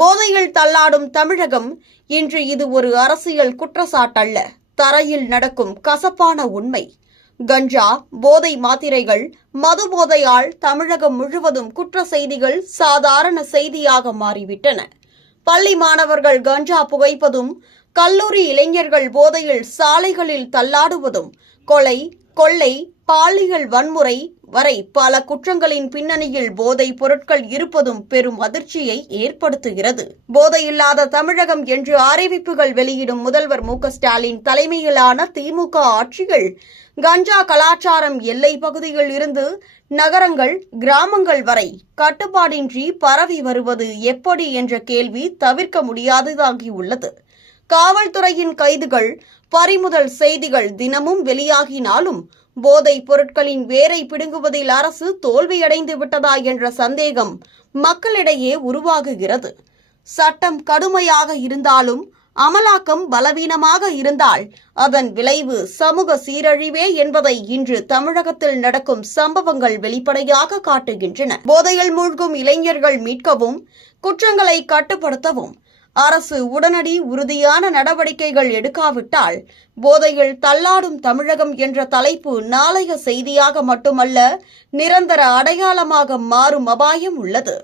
போதையில் தள்ளாடும் தமிழகம் இன்று இது ஒரு அரசியல் குற்றச்சாட்டல்ல. தரையில் நடக்கும் கசப்பான உண்மை. கஞ்சா போதை மாத்திரைகள் மது போதையால் தமிழகம் முழுவதும் குற்ற செய்திகள் சாதாரண செய்தியாக மாறிவிட்டன. பள்ளி மாணவர்கள் கஞ்சா புகைப்பதும் கல்லூரி இளைஞர்கள் போதையில் சாலைகளில் தள்ளாடுவதும் கொலை கொள்ளை பாலியல் வன்முறை வரை பல குற்றங்களின் பின்னணியில் போதைப் பொருட்கள் இருப்பதும் பெரும் அதிர்ச்சியை ஏற்படுத்துகிறது. போதையில்லாத தமிழகம் என்று அறிவிப்புகள் வெளியிடும் முதல்வர் மு. ஸ்டாலின் தலைமையிலான திமுக ஆட்சிகள் கஞ்சா கலாச்சாரம் எல்லை பகுதியில் இருந்து நகரங்கள் கிராமங்கள் வரை கட்டுப்பாடின்றி பரவி வருவது எப்படி என்ற கேள்வி தவிர்க்க முடியாததாகியுள்ளது. காவல்துறையின் கைதுகள் பறிமுதல் செய்திகள் தினமும் வெளியாகினாலும் போதைப் பொருட்களின் வேரை பிடுங்குவதில் அரசு தோல்வியடைந்து விட்டதா என்ற சந்தேகம் மக்களிடையே உருவாகுகிறது. சட்டம் கடுமையாக இருந்தாலும் அமலாக்கம் பலவீனமாக இருந்தால் அதன் விளைவு சமூக சீரழிவே என்பதை இன்று தமிழகத்தில் நடக்கும் சம்பவங்கள் வெளிப்படையாக காட்டுகின்றன. போதையில் மூழ்கும் இளைஞர்கள் மீட்கவும் குற்றங்களை கட்டுப்படுத்தவும் அரசு உடனடி உறுதியான நடவடிக்கைகள் எடுக்காவிட்டால் போதையில் தள்ளாடும் தமிழகம் என்ற தலைப்பு நாளைய செய்தியாக மட்டுமல்ல நிரந்தர அடையாளமாக மாறும் அபாயம் உள்ளது.